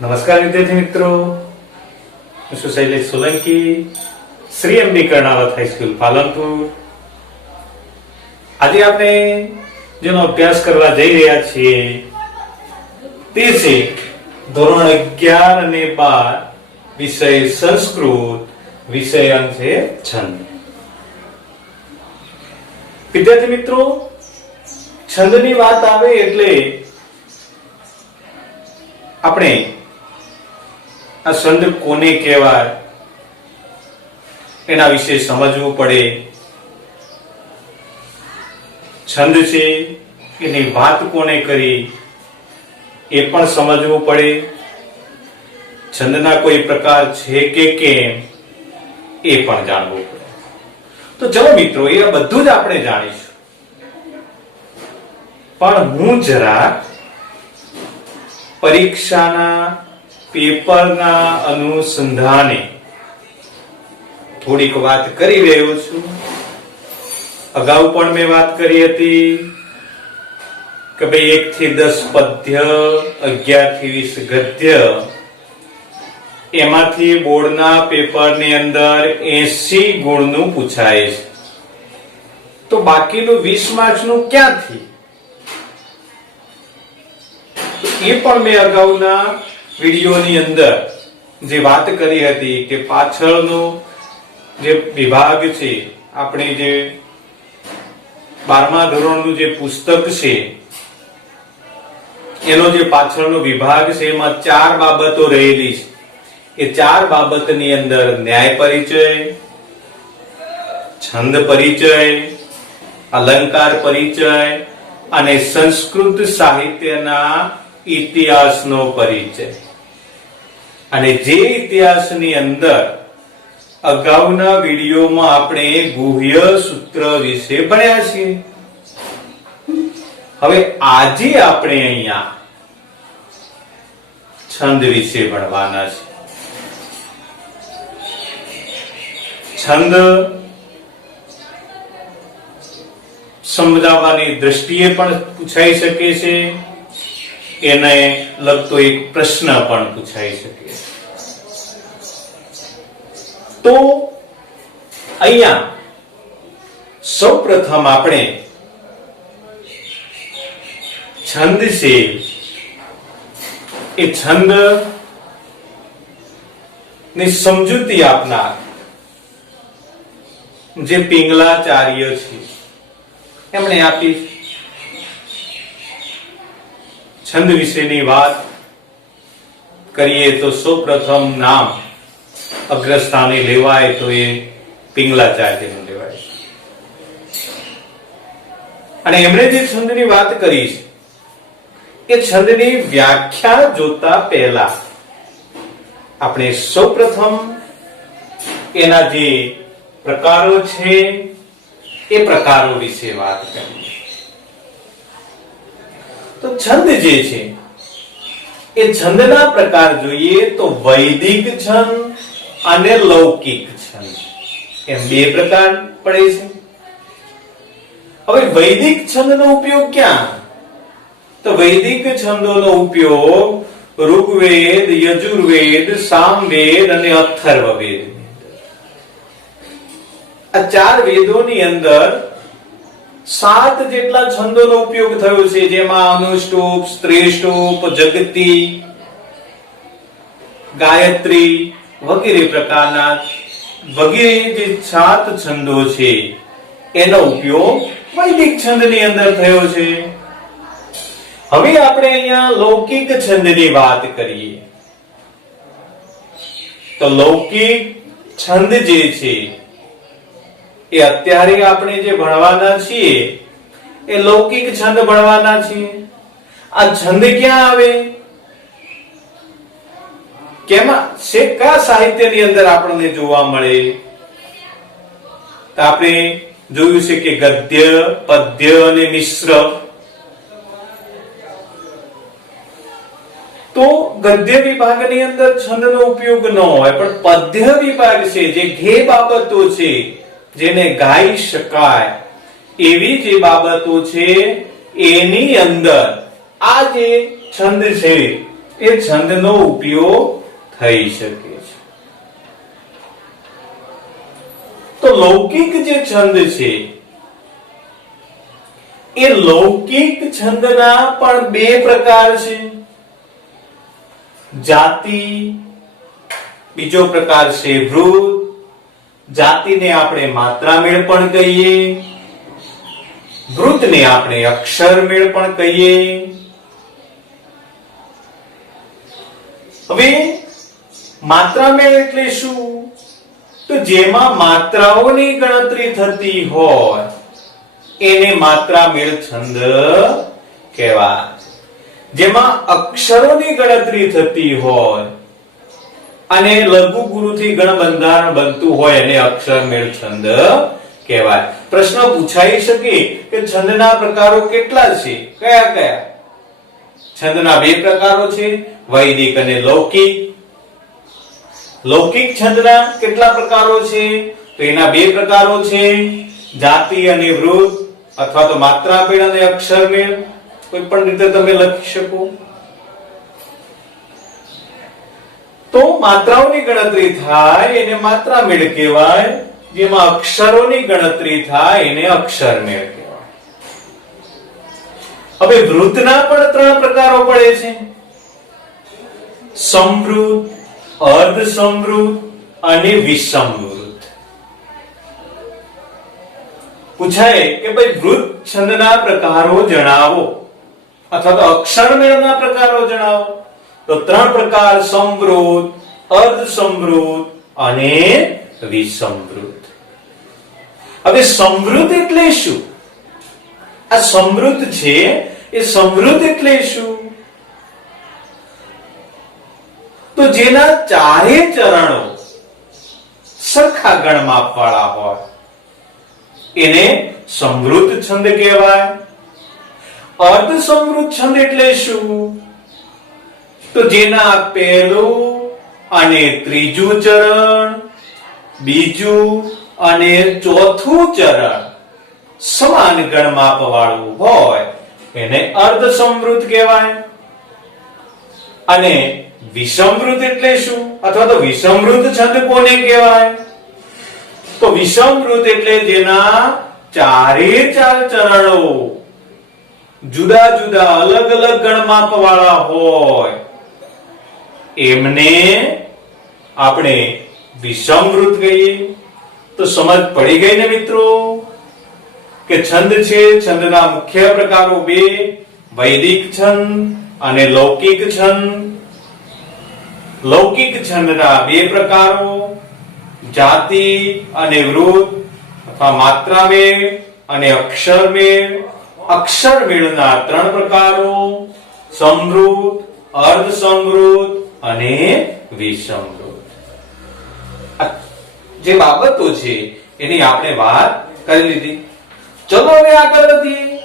નમસ્કાર વિદ્યાર્થી મિત્રો, હું છું શૈલેષ સોલંકી, શ્રી એમડી કર્ણાવત હાઈસ્કૂલ પાલનપુર. આજે આપણે જેનો અભ્યાસ કરવા જઈ રહ્યા છીએ તે છે ધોરણ 11 અને 12 વિષય સંસ્કૃત, વિષય અંક છે છંદ. વિદ્યાર્થી મિત્રો, છંદની વાત આવે એટલે આપણે આ છંદ કોને કહેવાય એના વિશે સમજવું પડે. છંદ છે એની વાત કોને કરી એ પણ સમજવું પડે. છંદના કોઈ પ્રકાર છે કે કેમ એ પણ જાણવું પડે. તો ચલો મિત્રો, એ બધું જ આપણે જાણીશું, પણ હું જરા પરીક્ષાના પેપરના અનુસંધાને થોડીક વાત કરી રહ્યો છું. અગાઉ પણ મેં વાત કરી હતી કે ભાઈ 1 થી 10 પદ્ય, 11 થી 20 ગદ્ય, એમાંથી બોર્ડના પેપરની અંદર 80 ગુણનું પૂછાય છે. તો બાકીનું 20 માર્ક્સનું ક્યાંથી? એ પણ મેં અગાઉના વિડીયોની અંદર જે વાત કરી હતી કે પાછળનો જે વિભાગ છે, આપણે જે 12મા ધોરણનું જે પુસ્તક છે એનો જે પાછળનો વિભાગ છે એમાં 4 બાબતો રહેલી છે. એ 4 બાબતની અંદર ન્યાય પરિચય, છંદ પરિચય, અલંકાર પરિચય અને સંસ્કૃત સાહિત્યના ઇતિહાસનો પરિચય. અને જે ઇતિહાસની અંદર અગાઉના વિડીયોમાં આપણે ગુહ્ય સૂત્ર વિશે ભણ્યા છીએ, હવે આજે આપણે અહીંયા છંદ વિશે ભણવાના છે. છંદ સમજાવવાની દ્રષ્ટિએ પણ પૂછાઈ શકે છે, એને લગતો એક પ્રશ્ન પણ પૂછાઈ શકે. તો અહીંયા સૌપ્રથમ આપણે છંદ છે એ છંદ ની સમજૂતી આપનાર જે પિંગલાચાર્ય છે એમણે આપી. છંદ વિશેની વાત કરીએ તો સૌપ્રથમ નામ અગ્રસ્થાને લેવાય તો એ પિંગલાચાર્યનું લેવાય. અને એમણે જે છંદની વાત કરી છે એ છંદની વ્યાખ્યા જોતા પહેલા આપણે સૌપ્રથમ એના જે પ્રકારો છે એ પ્રકારો વિશે વાત કરીએ. તો છંદ જે છે એ છંદના પ્રકાર જોઈએ તો વૈદિક છંદ અને લૌકિક છંદ એમ 2 પ્રકાર પડે છે. હવે વૈદિક છંદનો ઉપયોગ ક્યાં? તો વૈદિક છંદોનો ઉપયોગ ઋગ્વેદ, યજુર્વેદ, સામવેદ અને અથર્વવેદ, આ 4 વેદોની અંદર 7 જેટલા છંદોનો ઉપયોગ થયો છે, જેમાં અનુષ્ટુપ, સ્ત્રીષ્ટુપ, જગતી, ગાયત્રી વગેરે પ્રકારના વગેરે જે 7 છંદો છે એનો ઉપયોગ વૈદિક છંદની અંદર થયો છે. હવે આપણે અહીંયા લૌકિક છંદની વાત કરીએ તો લૌકિક છંદ જે છે એ અત્યારે આપણે જે ભણવાના છીએ એ લૌકિક છંદ ભણવાના છીએ. આ છંદ ક્યાં આવે? કેમાં છે? કયા સાહિત્યની અંદર આપણને જોવા મળે? આપણે જોયું છે કે ગદ્ય, પદ્ય અને મિશ્ર. તો ગદ્ય વિભાગની અંદર છંદનો ઉપયોગ ન હોય, પણ પદ્ય વિભાગ છે જે ઘે બાબતો છે, જેને ગાઈ શકાય એવી જે બાબતો છે એની અંદર આ જે છંદ છે એ છંદનો ઉપયોગ થઈ શકે છે. તો લૌકિક જે છંદ છે એ લૌકિક છંદના પણ બે પ્રકાર છે. જાતિ, બીજો પ્રકાર છે વૃત્ત. જાતિને આપણે માત્રામેળ પણ કહીએ, વૃત્તને આપણે અક્ષરમેળ પણ કહીએ. હવે માત્રામેળ એટલે શું? તો જેમાં માત્રાઓની ગણતરી થતી હોય એને માત્રામેળ છંદ કહેવાય. જેમાં અક્ષરોની ગણતરી થતી હોય અને લઘુ ગુરુથી ગણ બંધારણ બનતું હોય એને અક્ષરમેળ છંદ કહેવાય. પ્રશ્ન પૂછાઈ શકે કે છંદના પ્રકારો કેટલા છે? કયા કયા? છંદના બે પ્રકારો છે, વૈદિક અને લૌકિક. લૌકિક છંદના કેટલા પ્રકારો છે? તો એના બે પ્રકારો છે, જાતિ અને વૃત્ત, અથવા તો માત્રામેળ અને અક્ષરમેળ. કોઈ પણ રીતે તમે લખી શકો. તો માત્રાઓની ગણતરી થાય એને માત્રામેળ કહેવાય, જેમાં અક્ષરોની ગણતરી થાય એને અક્ષરમેળ કહેવાય. હવે વૃત્તના પણ ત્રણ પ્રકારો પડે છે, સમવૃત્ત, અર્ધ સમવૃત્ત અને વિષમવૃત્ત. પૂછાય કે ભાઈ વૃત્ત છંદના પ્રકારો જણાવો અથવા તો અક્ષરમેળના પ્રકારો જણાવો. તો ત્રણ પ્રકાર, સમવૃત્ત, અર્ધ સમવૃત્ત અને વિષમવૃત્ત. હવે સમવૃત્ત એટલે શું? આ સમવૃત્ત છે એ સમવૃત્ત એટલે શું? તો જેના ચારે ચરણો સરખા ગણમાપ વાળા હોય એને સમવૃત્ત છંદ કહેવાય. અર્ધ સમવૃત્ત છંદ એટલે શું? તો જેના પહેલું અને ત્રીજું ચરણ, બીજું અને ચોથું ચરણ સમાન ગણમાપ વાળું હોય એને અર્ધ સમવૃત્ત કહેવાય. અને વિષમવૃત્ત એટલે શું? અથવા તો વિષમવૃત્ત છંદ કોને કહેવાય? તો વિષમવૃત્ત એટલે જેના ચારે ચાર ચરણો જુદા જુદા અલગ અલગ ગણમાપ વાળા હોય એમને આપણે વિષમવૃત્ત કહીએ. તો સમજ પડી ગઈ ને મિત્રો કે છંદ છે, છંદના મુખ્ય પ્રકારો બે, વૈદિક છંદ અને લૌકિક છંદ. લૌકિક છંદના બે પ્રકારો, જાતિ અને વૃત્ત અથવા માત્રામેળ અને અક્ષરમેળ. અક્ષરમેળના ત્રણ પ્રકારો, સમવૃત્ત, અર્ધ સમવૃત્ત અને વિષમવૃત્ત. જે બાબતો છે એની આપણે વાત કરી લીધી. ચલો હવે આગળ વધીએ.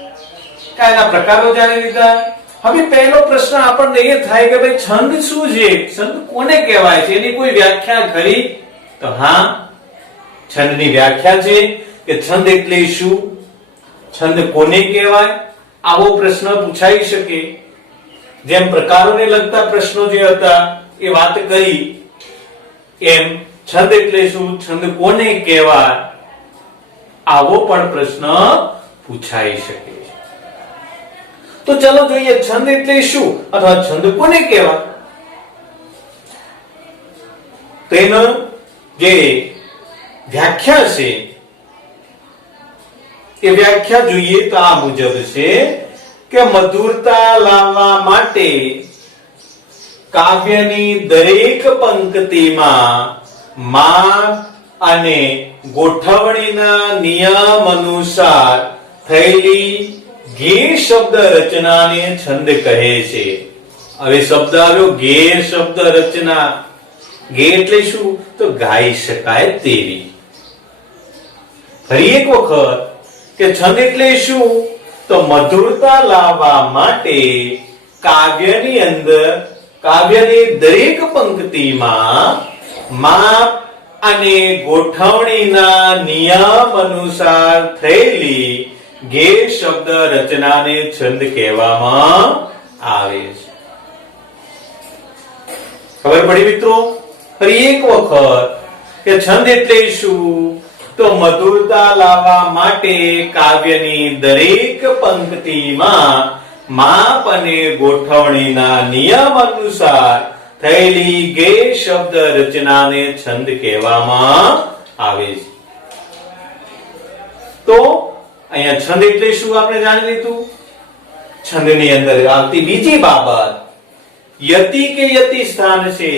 એના પ્રકારો જાણી લીધા. હવે પહેલો પ્રશ્ન આપણને એ થાય કે ભાઈ છંદ શું છે? છંદ કોને કહેવાય છે? એની કોઈ વ્યાખ્યા ખરી? તો હા, છંદની વ્યાખ્યા છે કે છંદ એટલે શું, છંદ કોને કહેવાય, આવો પ્રશ્ન પૂછાઈ શકે. જેમ પ્રકારોને લગતા પ્રશ્નો જે હતા એ વાત કરી એમ છંદ એટલે શું, છંદ કોને કહેવાય, આવો પણ પ્રશ્ન પૂછાઈ શકે. તો ચલો જોઈએ છંદ એટલે શું અથવા છંદ કોને કહેવાય. તેનો જે વ્યાખ્યા છે એ વ્યાખ્યા જોઈએ તો આ મુજબ છે કે મધુરતા લાવવા માટે કાવ્યની દરેક પંક્તિમાં માપ અને ગોઠવણીના નિયમ અનુસાર થયેલી ગે શબ્દ રચનાને છંદ કહે છે. હવે શબ્દ આવ્યો ગે શબ્દ રચના. ગે એટલે શું? તો ગાઈ શકાય તેવી. ફરી એક વખત કે છંદ એટલે શું? તો મધુરતા લાવવા માટે કાવ્યની અંદર કાવ્યની દરેક પંક્તિમાં માપ અને ગોઠવણીના નિયમ અનુસાર થયેલી ગે શબ્દ રચનાને છંદ કહેવામાં આવે છે. ખબર પડી મિત્રો? ફરી એક વખત કે છંદ એટલે શું? તો મધુરતા લાવવા માટે કાવ્યની દરેક પંક્તિમાં માપ અને ગોઠવણીના નિયમ અનુસાર થયેલી ગે શબ્દ રચનાને છંદ કહેવામાં આવે છે. તો અહીંયા છંદ એટલે શું આપણે જાણી લીધું. છંદની અંદર આવતી બીજી બાબત યતિ કે યતિ સ્થાન છે.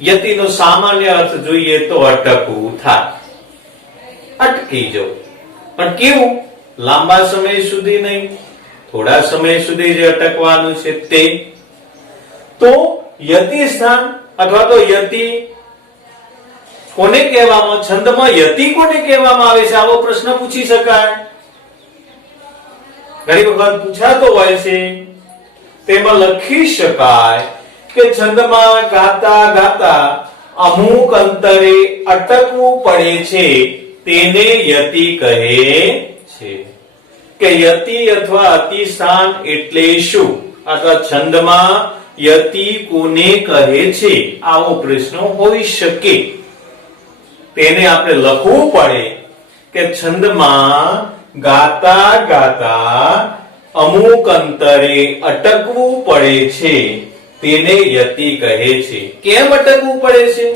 યતિનો સામાન્ય અર્થ જોઈએ તો અટકવું થાય, અટકી જવું. પણ કેવું? લાંબા સમય સુધી નહીં, થોડા સમય સુધી જે અટકવાનું છે તે. તો યતિ સ્થાન અથવા તો યતિ કોને કહેવામાં, છંદમાં યતિ કોને કહેવામાં આવે છે? આવો પ્રશ્ન પૂછી શકાય. ઘણી વખત પૂછાતો હોય છે. તેમાં લખી શકાય કે છંદમાં ગાતા ગાતા અમુક અંતરે અટકવું પડે છે તેને યતિ કહે છે. કે યતિ અથવા અતિ સ્થાન એટલે શું? અથવા છંદમાં યતિ કોને કહે છે? આવો પ્રશ્ન હોઈ શકે. તેને આપણે લખવું પડે કે છંદમાં ગાતા ગાતા અમુક અંતરે અટકવું પડે છે તેને યતિ કહે છે. કેમ અટકવું પડે છે?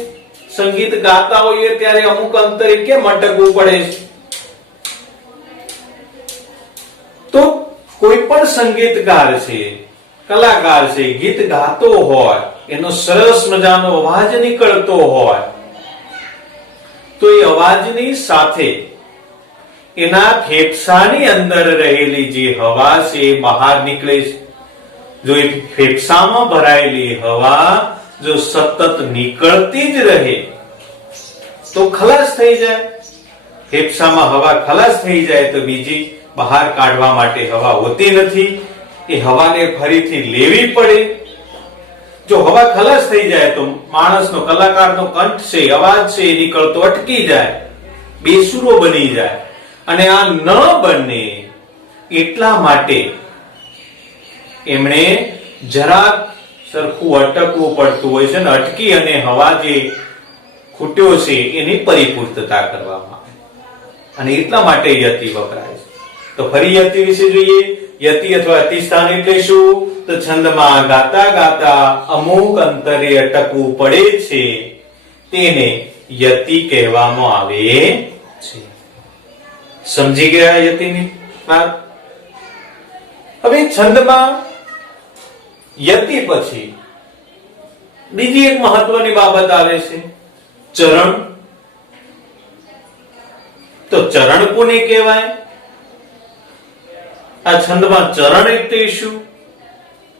સંગીત ગાતા હોઈએ ત્યારે અમુક અંતરે કેમ અટકવું પડે છે? તો કોઈ પણ સંગીતકાર છે, કલાકાર છે, ગીત ગાતો હોય, એનો સરસ મજાનો અવાજ નીકળતો હોય, તો એ અવાજની સાથે એના ફેફસાની અંદર રહેલી જે હવા છે એ બહાર નીકળે છે. જો એ ફેફસામાં ભરાયેલી હવા જો સતત નીકળતી જ રહે તો ખલાસ થઈ જાય. ફેફસામાં હવા ખલાસ થઈ જાય તો બીજી બહાર કાઢવા માટે હવા હોતી નથી. એ હવાને ફરીથી લેવી પડે. જો હવા ખલાસ થઈ જાય તો માણસનો, કલાકારનો કંઠ છે, અવાજ છે એ નીકળતો અટકી જાય, બેસુરો બની જાય. અને આ ન બને એટલા માટે એમણે જરાક સરખું અટકવું પડતું હોય છે ને અટકી અને હવા જે ખૂટ્યો છે એની પરિપૂર્તતા કરવામાં આવે. અને એટલા માટે યતિ વપરાય છે. તો ફરી યતિ વિશે જોઈએ. યતિ અથવા અતિ સ્થાન એટલે શું? તો છંદમાં ગાતા ગાતા અમુક અંતરે અટકવું પડે છે તેને યતિ કહેવામાં આવે છે. સમજી ગયા યતિની વાત? હવે છંદમાં યતિ પછી બીજી એક મહત્વની બાબત આવે છે, ચરણ. તો ચરણ કોને કહેવાય? આ છંદમાં ચરણ એટલે શું?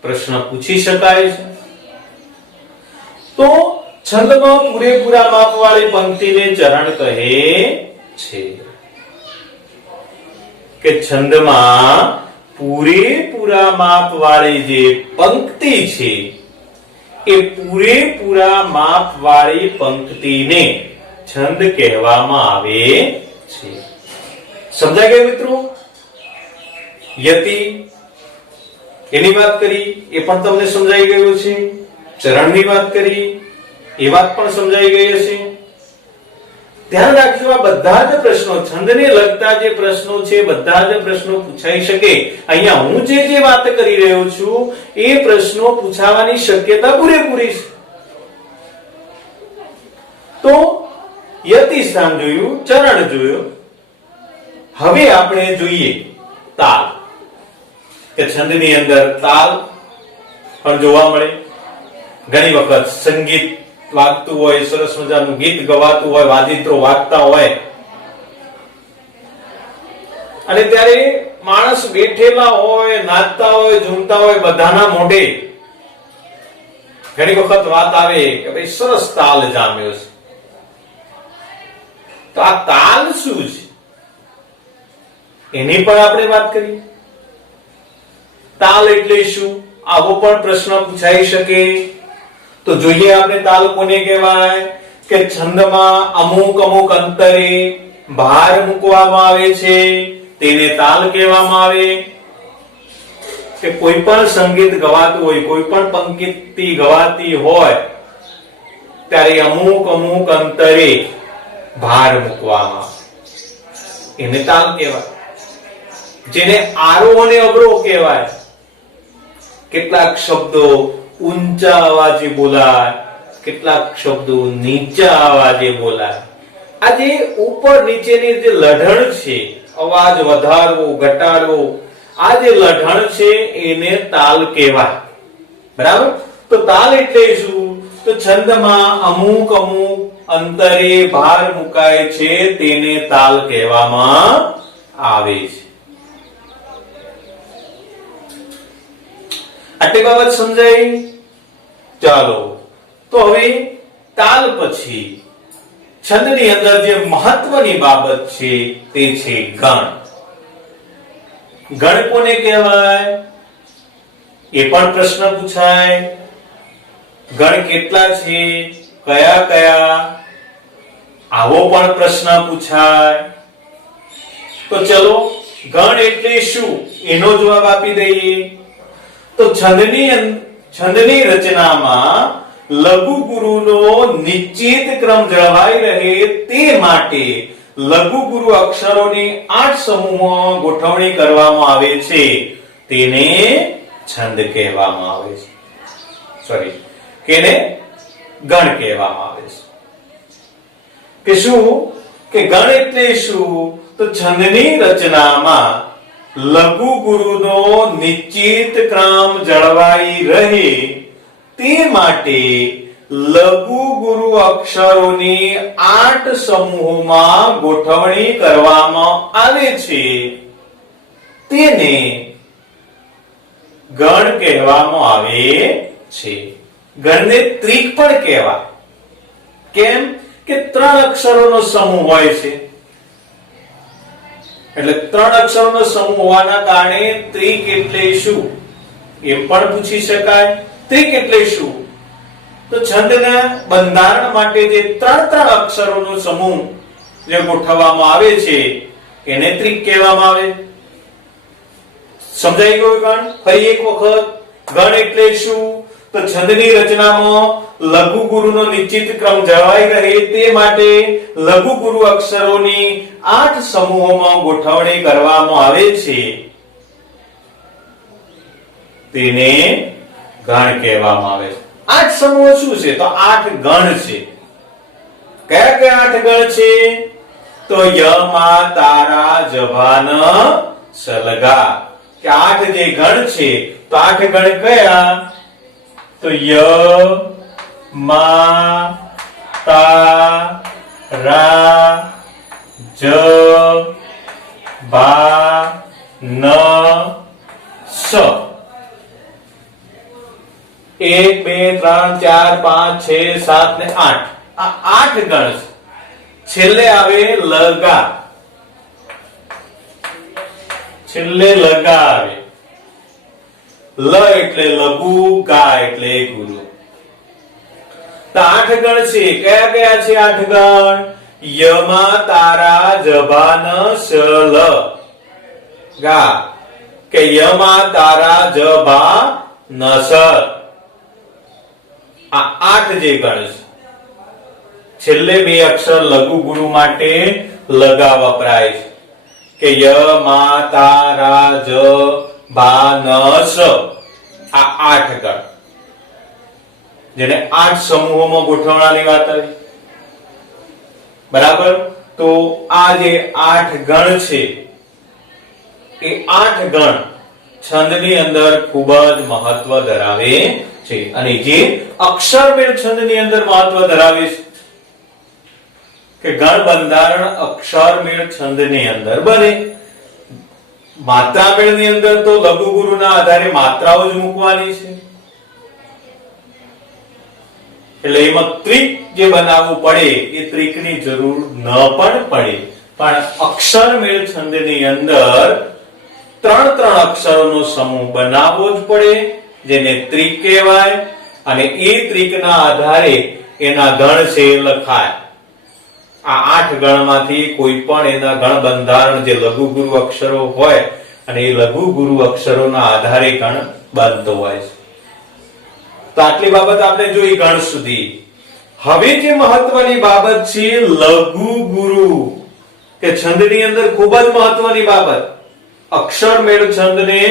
પ્રશ્ન પૂછી શકાય છે. તો છંદમાં પૂરેપૂરા માપવાળી પંક્તિને ચરણ કહે છે. કે છંદમાં પૂરેપૂરા માપવાળી જે પંક્તિ છે એ પૂરેપૂરા માપવાળી પંક્તિને છંદ કહેવામાં આવે છે. સમજાય ગયા મિત્રો? યતિ એની વાત કરી, એ પણ તમને સમજાઈ ગયું છે. ચરણની વાત કરી, એ વાત પણ સમજાઈ ગઈ હશે. ધ્યાન રાખજો, આ બધા જ પ્રશ્નો, છંદને લગતા જે પ્રશ્નો છે બધા જ પ્રશ્નો પૂછાઈ શકે. અહીંયા હું જે વાત કરી રહ્યો છું એ પ્રશ્નો પૂછાવાની શક્યતા પૂરેપૂરી છે. તો યતિ સ્થાન જોયું, ચરણ જોયું. હવે આપણે જોઈએ તાલ. કે છંદની અંદર તાલ પણ જોવા મળે. ઘણી વખત સંગીત વાગતું હોય, સરસ મજાનું ગીત ગવાતું હોય, વાદિત્રો વાગતા હોય અને ત્યારે માણસ બેઠેલા હોય, નાચતા હોય, ઝૂમતા હોય, બધાના મોઢે ઘણી વખત વાત આવે કે ભાઈ સરસ તાલ જામ્યો છે. તો આ તાલ શું છે એની પણ આપણે વાત કરી. તાલ એટલે શું? આવો પણ પ્રશ્ન પૂછાઈ શકે. તો જોઈએ આપણે તાલ કોને કહેવાય? કે છંદમાં અમુક અંતરે ભાર મૂકવામાં આવે છે તેને તાલ કહેવામાં આવે. કે કોઈ પણ સંગીત ગવાતું હોય, કોઈ પણ પંક્તિ ગવાતી હોય ત્યારે અમુક અમુક અંતરે ભાર મૂકવામાં એને તાલ કહેવાય, જેને આરોહ અને અવરોહ કહેવાય. કેટલાક શબ્દો ઊંચા અવાજે બોલાય, કેટલાક શબ્દો નીચા અવાજે બોલાય. આ જે ઉપર નીચેની જે લઢણ છે, અવાજ વધારવો ઘટાડવો, આ જે લઢણ છે એને તાલ કહેવાય. બરાબર? તો તાલ એટલે શું? તો છંદમાં અમુક અમુક અંતરે ભાર મુકાય છે તેને તાલ કહેવામાં આવે છે. આટલી બાબત સમજાય? ચાલો, તો હવે તાલ પછી છંદની અંદર જે મહત્વની બાબત છે તે છે ગણ. ગણ કોને કહેવાય એ પણ પ્રશ્ન પૂછાય. ગણ કેટલા છે, કયા કયા, આવો પણ પ્રશ્ન પૂછાય. તો ચલો, ગણ એટલે શું એનો જવાબ આપી દઈએ. તો છંદની રચનામાં લઘુ ગુરુનો નિશ્ચિત ક્રમ જળવાઈ રહે તે માટે લઘુ ગુરુ અક્ષરોની 8 સમૂહમાં ગોઠવણી કરવામાં આવે છે, તેને છંદ કહેવામાં આવે છે. સોરી, કેને ગણ કહેવામાં આવે છે. કે શું કે ગણ એટલે શું? તો છંદની રચનામાં લઘુ ગુરુનો નિશ્ચિત ક્રમ જળવાઈ રહે તે માટે લઘુ ગુરુ અક્ષરોની 8 સમૂહોમાં ગોઠવણી કરવામાં આવે છે, તેને ગણ કહેવામાં આવે છે. ગણને ત્રિક પણ કહેવાય. કેમ? કે 3 અક્ષરોનો સમૂહ હોય છે, એટલે 3 અક્ષરોનો સમૂહ હોવાના કારણે ત્રિક એટલે શું એમ પણ પૂછી શકાય. ત્રિક એટલે શું? તો છંદના બંધારણ માટે જે 3 અક્ષરોનો સમૂહ જે ગોઠવવામાં આવે છે એને ત્રિક કહેવામાં આવે. સમજાઈ ગયું ગણ? ફરી એક વખત, ગણ એટલે શું? તો છંદની રચનામાં લઘુ ગુરુનો નિશ્ચિત ક્રમ જળવાઈ રહે તે માટે લઘુ ગુરુ અક્ષરોની 8 સમૂહોમાં ગોઠવણી કરવામાં આવે છે, તેને ગણ કહેવામાં આવે છે. 8 સમૂહો શું છે? તો 8 ગણ છે. કયા કયા 8 ગણ છે? તો ય મા તારા જભાન સલગા. કે 8 જે ગણ છે, તો 8 ગણ કયા? તો ય મા તા રા જ ભા ન સ. 1 2 3 4 5 6 7 ને 8. આ 8 ગણ છે. છેલ્લે આવે લગા. છેલ્લે લગા આવે. લ એટલે લઘુ, ગા એટલે ગુરુ. તો 8 ગણ છે. કયા કયા છે 8 ગણ? યમા તારા જભાન સલ ગા. કે યમા તારા જભા નસ. આ 8 જે ગણ છે. છેલ્લે 2 અક્ષર લઘુ ગુરુ માટે લગા વપરાય છે. કે યમા તારા જ ભા નસ. આ 8 ગણ, જેને 8 સમૂહોમાં ગોઠવણાની વાત આવી. બરાબર? તો આ જે 8 ગણ છે એ 8 ગણ છંદની અંદર ખૂબ જ મહત્વ ધરાવે છે. અને જે અક્ષરમેળ છંદની અંદર મહત્વ ધરાવે છે, કે ગણ બંધારણ અક્ષરમેળ છંદની અંદર બને. માત્રા મેળની અંદર તો લઘુ ગુરુના આધારે માત્રાઓ જ મૂકવાની છે, એટલે એમાં ત્રિક જે બનાવવું પડે એ ત્રિકની જરૂર ન પણ પડે. પણ અક્ષરમેળ છંદની અંદર 3 અક્ષરોનો સમૂહ બનાવવો જ પડે, જેને ત્રિક કહેવાય. અને એ ત્રિકના આધારે એના ગણ છે લખાય. આ 8 ગણમાંથી કોઈ પણ એના ગણ બંધારણ જે લઘુ ગુરુ અક્ષરો હોય અને એ લઘુ ગુરુ અક્ષરોના આધારે ગણ બનતો હોય છે. તો આટલી બાબત આપણે જોઈ ગણ સુધી. હવે જે મહત્વની બાબત છે લઘુ ગુરુ, કે છંદની અંદર ખૂબ જ મહત્વની બાબત. અક્ષર મેળ છંદને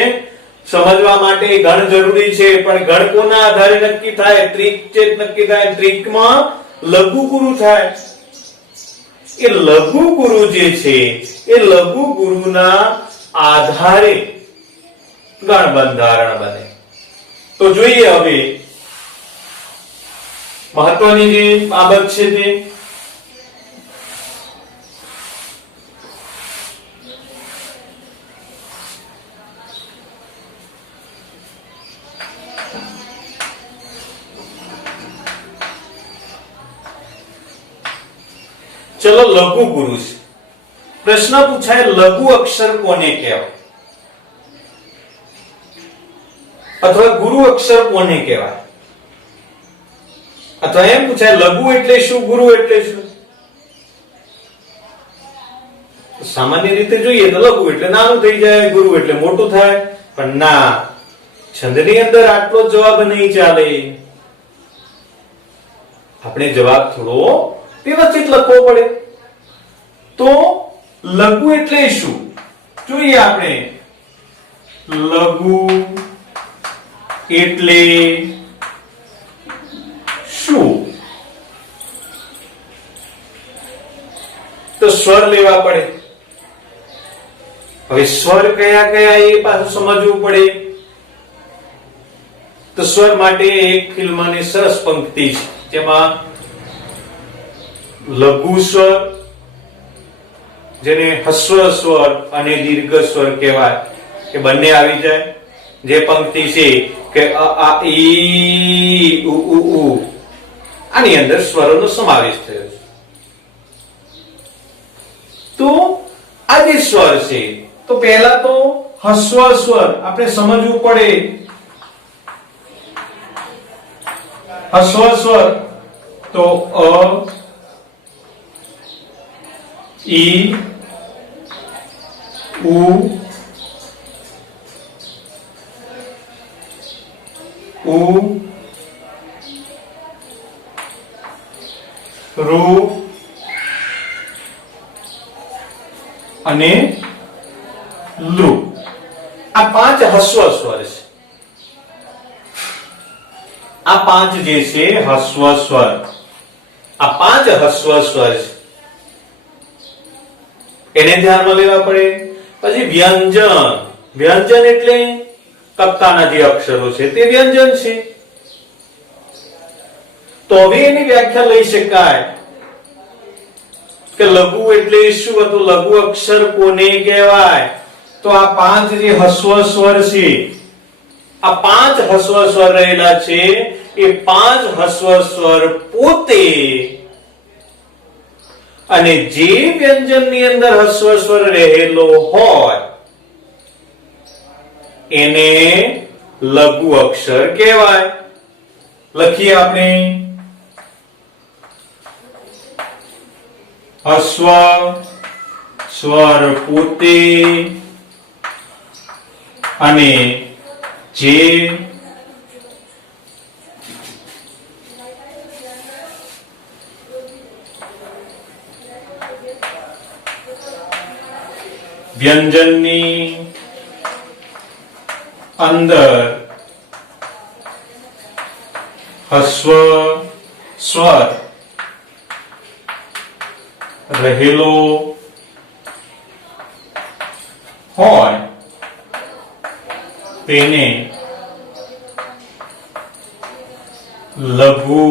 સમજવા માટે ગણ જરૂરી છે, પણ ગણ કોના આધારે નક્કી થાય? ત્રિક ચેત નક્કી થાય. ત્રિકમાં લઘુ ગુરુ થાય. એ લઘુ ગુરુ જે છે એ લઘુ ગુરુના આધારે ગણ બંધારણ બને. તો જોઈએ હવે મહત્વની જે બાબત છે તે ચલો લઘુ ગુરુ છે. પ્રશ્ન પૂછાય લઘુ અક્ષર કોને કહેવાય, અથવા ગુરુ અક્ષર કોને કહેવાય, અથવા એમ પૂછાય લઘુ એટલે શું, ગુરુ એટલે શું? સામાન્ય રીતે જોઈએ તો લઘુ એટલે નાનું થઈ જાય, ગુરુ એટલે મોટું થાય. પણ ના, છંદની અંદર આટલો જવાબ નહીં ચાલે. આપણે જવાબ થોડો વ્યવસ્થિત લખવો પડે. તો લઘુ એટલે શું જોઈએ આપણે. લઘુ એટલે શું? તો સ્વર લેવા પડે. હવે સ્વર કયા કયા એ પાછું સમજવું પડે. તો સ્વર માટે એક ફિલ્મની સરસ પંક્તિ છે, જેમાં લઘુ સ્વર, જેને હસ્વ સ્વર અને દીર્ઘ સ્વર કહેવાય, કે બંને આવી જાય. જે પંક્તિ છે કે અ આ ઈ ઉ ઉ ઉ, આની અંદર સ્વરોનો સમાવેશ થયો છે. તો આ જે સ્વર છે, તો પહેલા તો હસ્વ સ્વર આપણે સમજવું પડે. હસ્વ સ્વર તો અ ઈ ઉ ઉ રૂ અને લુ. આ પાંચ હસ્વ સ્વર છે. આ પાંચ જે છે હસ્વ સ્વર, આ પાંચ હસ્વ સ્વર છે, એને ધ્યાનમાં લેવા પડે. પછી વ્યંજન. વ્યંજન એટલે કક્કાના જે અક્ષરો છે તે વ્યંજન છે. તો હવે એની વ્યાખ્યા લઈ શકાય કે લઘુ એટલે શું હતું, લઘુ અક્ષર કોને કહેવાય. તો આ પાંચ જે હસ્વ સ્વર છે, આ પાંચ હસ્વ સ્વર રહેલા છે, એ પાંચ હસ્વ સ્વર પોતે અને જે વ્યંજનની અંદર હસ્વ સ્વર રહેલો હોય એને લઘુ અક્ષર કહેવાય. લખીએ આપણે. હસ્વ સ્વર પોતે અને જે વ્યંજનની અંદર હસ્વ સ્વર રહેલો હોય તેને લઘુ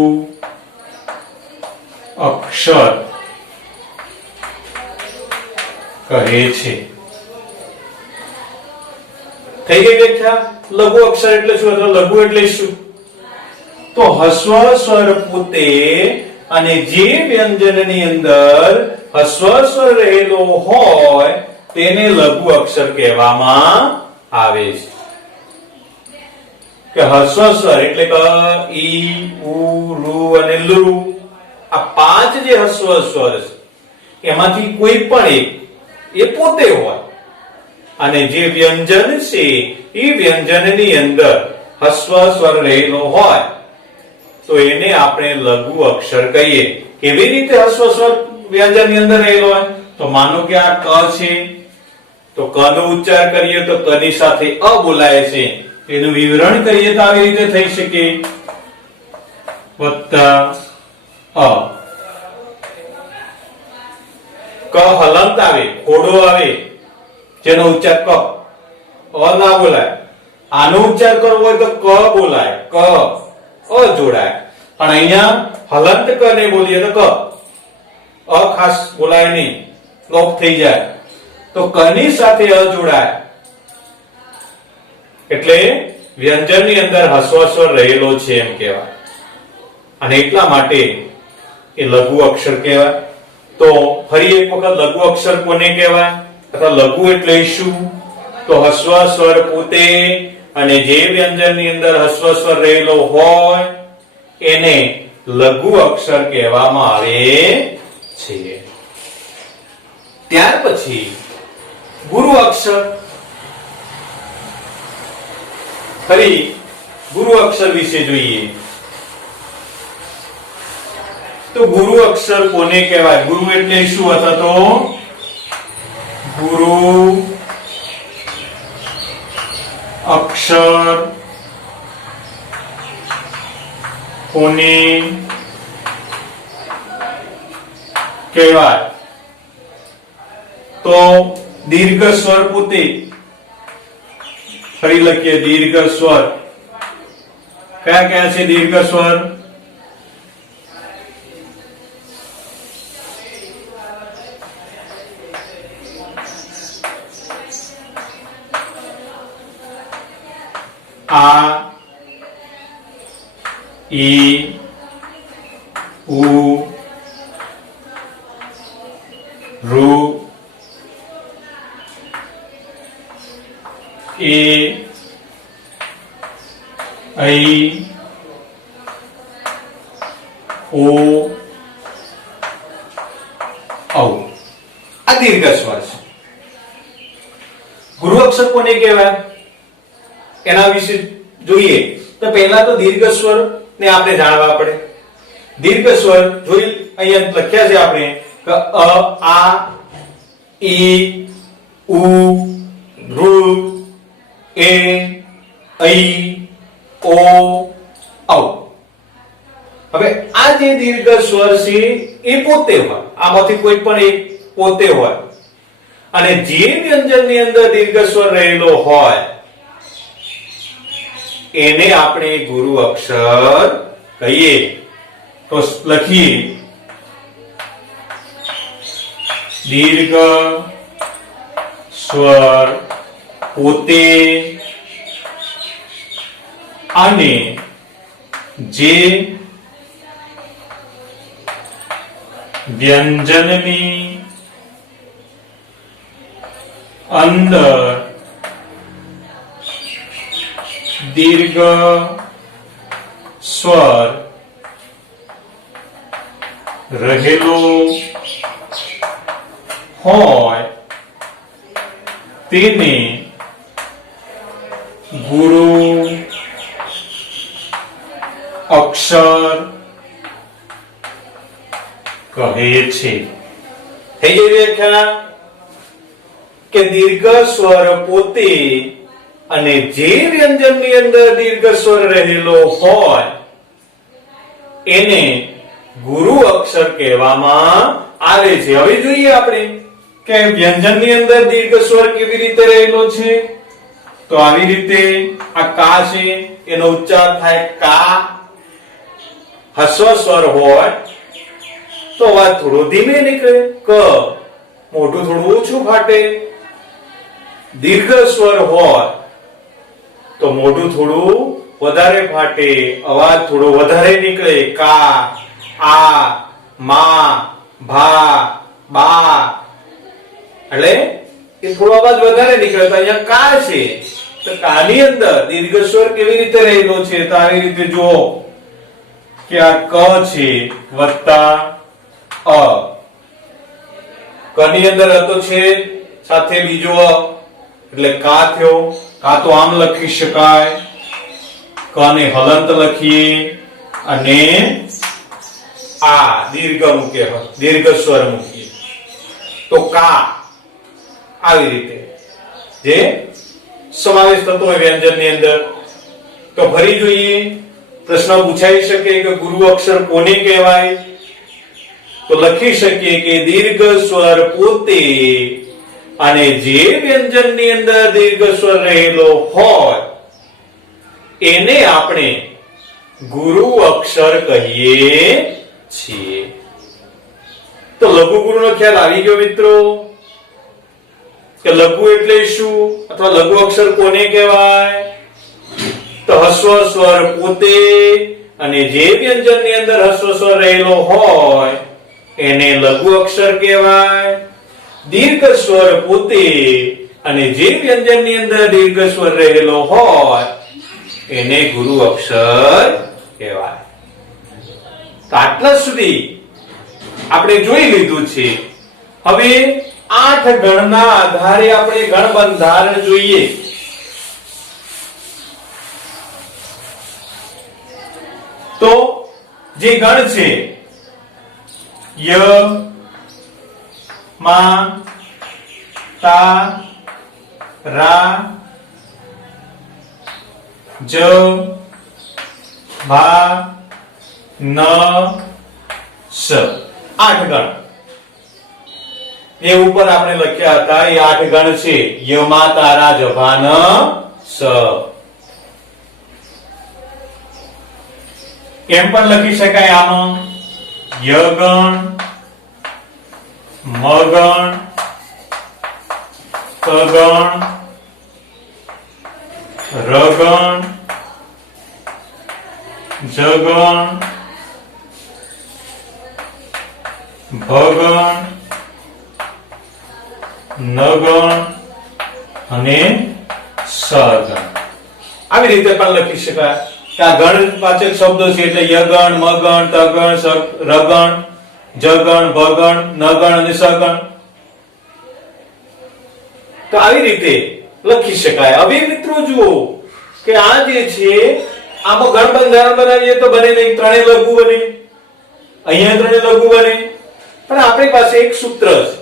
અક્ષર કહે છે. થઈ ગઈ વ્યાખ્યા. લઘુ અક્ષર એટલે શું અથવા લઘુ એટલે શું? તો હસ્વ સ્વર પોતે અને જે વ્યંજનની અંદર હસ્વ સ્વર રહેલો હોય તેને લઘુ અક્ષર કહેવામાં આવે છે. કે હસ્વ સ્વર એટલે કે ઈ ઉ રૂ અને લુ, આ પાંચ જે હસ્વ સ્વર છે એમાંથી કોઈ પણ એક એ પોતે હોય અને જે વ્યંજન છે એ વ્યંજનની અંદર હસ્વ સ્વર રહેલો હોય તો એને આપણે લઘુ અક્ષર કહીએ. કેવી રીતે હસ્વ સ્વર વ્યંજનની અંદર રહેલો હોય? તો માનો કે આ ક છે, તો ક નો ઉચ્ચાર કરીએ તો ક ની સાથે અ બોલાય છે, એનું વિવરણ કરીએ તો આવી રીતે થઈ શકે વત્તા અ. ક હલંત આવે, ખોડો આવે, જેનો ઉચ્ચાર ક, અ ના બોલાય. આનો ઉચ્ચાર કરવો હોય તો ક બોલાય, ક અ જોડાય. પણ અહીંયા હલંત ક ને બોલીએ તો ક, અ ખાસ બોલાય નહીં, લોપ થઈ જાય. તો ક ની સાથે અ જોડાય એટલે વ્યંજનની અંદર હસ્વ સ્વર રહેલો છે એમ કહેવાય, અને એટલા માટે એ લઘુ અક્ષર કહેવાય. તો ફરી એક વખત લઘુ અક્ષર કોને કહેવાય, અથવા લઘુ એટલે શું? તો હસ્વ સ્વર પોતે અને જે વ્યંજનની અંદર હસ્વ સ્વર રહેલો હોય એને લઘુ અક્ષર કહેવામાં આવે છે. ત્યાર પછી ગુરુ અક્ષર. ફરી ગુરુ અક્ષર વિશે જોઈએ તો ગુરુ અક્ષર કોને કહેવાય? ગુરુ એટલે શું? અથવા તો ગુરુ અક્ષર કોને કહેવાય? તો દીર્ઘ સ્વર પોતે. ફરી લખીએ દીર્ઘ સ્વર. કયા કયા છે દીર્ઘ સ્વર? આ, ઈ, ઉ, ઋ, એ, ઐ, ઓ, ઔ. આ દીર્ઘ સ્વર છે. ગુરુ અક્ષર કોને કહેવાય એના વિશે જોઈએ તો પહેલા તો દીર્ઘ સ્વર ને આપણે જાણવા પડે. દીર્ઘ સ્વર જોઈ અહીંયા લખ્યા છે આપણે કે અ, આ, ઈ, ઉ, ઋ, એ, ઐ, ઓ, ઔ. હવે આ જે દીર્ઘ સ્વર છે એ પોતે હોય, આમાંથી કોઈ પણ એક પોતે હોય, અને જે વ્યંજનની અંદર દીર્ઘ સ્વર રહેલો હોય એને આપણે ગુરુ અક્ષર કહીએ. તો લખીએ દીર્ઘ સ્વર પોતે અને જે વ્યંજનની અંદર દીર્ઘ સ્વર રહેલો હોય તેને ગુરુ અક્ષર કહે છે. થઈ ગઈ વ્યાખ્યા કે દીર્ઘ સ્વર પોતે અને જે વ્યંજનની અંદર દીર્ઘ સ્વર રહેલો હોય એને ગુરુ અક્ષર કહેવામાં આવે છે. હવે જોઈએ આપણે કે વ્યંજનની અંદર દીર્ઘ સ્વર કેવી રીતે રહેલો છે. તો આવી રીતે આ કા છે એનો ઉચ્ચાર થાય કા. હસ્વ સ્વર હોય તો અવાજ થોડો ધીમે નીકળે, ક મોઢું થોડું ઓછું ફાટે. દીર્ઘ સ્વર હોય તો મોઢું થોડું વધારે ફાટે, અવાજ થોડો વધારે નીકળે, કા, આ, મા, ભા, બા. એટલે એ થોડો અવાજ વધારે નીકળે. તો અહીંયા કા છે તો કાની અંદર દીર્ઘ સ્વર કેવી રીતે રહેલો છે? તો આવી રીતે જો કે આ ક છે વત્તા અ. ક ની અંદર હતો છે સાથે બીજો અ, એટલે કા થયો, કા તો આમ લખી શકાય, ક ને હલંત લખીએ અને આ દીર્ઘ મૂકીએ, દીર્ઘ સ્વર મૂકીએ તો કા, આવી રીતે જે સમાવેશ થતો હોય વ્યંજન ની અંદર. તો ફરી જોઈએ, પ્રશ્ન પૂછાઈ શકે કે ગુરુ અક્ષર કોને કહેવાય? તો લખી શકીએ કે દીર્ઘ સ્વર પોતે અને જે વ્યંજન ની અંદર દીર્ઘ સ્વર રહેલો હોય એને આપણે ગુરુ અક્ષર કહીએ છીએ. તો લઘુ ગુરુ નો ખ્યાલ આવી ગયો મિત્રો કે લઘુ એટલે શું અથવા લઘુ અક્ષર કોને કહેવાય? તો હસ્વ સ્વર પોતે અને જે વ્યંજન ની અંદર હસ્વ સ્વર રહેલો હોય એને લઘુ અક્ષર કહેવાય. દીર્ઘ સ્વર પોતે અને જે વ્યંજન ની અંદર દીર્ઘ સ્વર રહેલો હોય એને ગુરુ અક્ષર કહેવાય. તો આટલા સુધી આપણે જોઈ લીધું છે. હવે 8 ગણના આધારે આપણે ગણ બંધારણ જોઈએ. તો જે ગણ છે ય, મા, તા, રા, જ, ભા, ન, સ, 8 ગણ. એ ઉપર આપણે લખ્યા હતા એ 8 ગણ છે. ય, મા, તા, રા, જ, ભા, ન, સ. એમ પણ લખી શકાય આમાં ય ગણ, મ ગણ, ક ગણ, ર ગણ, જ ગણ, ભ ગણ, ન ગણ અને સ ગણ. આવી રીતે પણ લખી શકાય. આ ગણવાચક શબ્દો છે એટલે ય ગણ, મ ગણ, ત ગણ, ર ગણ, જ ગણ, ભ ગણ, ન ગણ અને સ ગણ. તો આવી રીતે લખી શકાય. હવે મિત્રો જુઓ કે આ જે છે આમાં ગણ બંધારણ બનાવીએ તો બને નહીં, ત્રણે લઘુ બને, અહીંયા ત્રણે લઘુ બને. પણ આપણી પાસે એક સૂત્ર છે,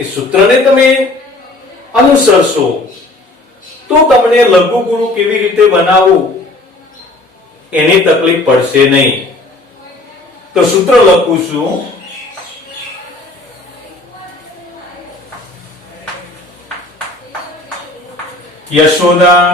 એ સૂત્રને તમે અનુસરશો તો તમને લઘુ ગુરુ કેવી રીતે બનાવવું એની તકલીફ પડશે નહીં. તો સૂત્ર લખું છું. યશોદા,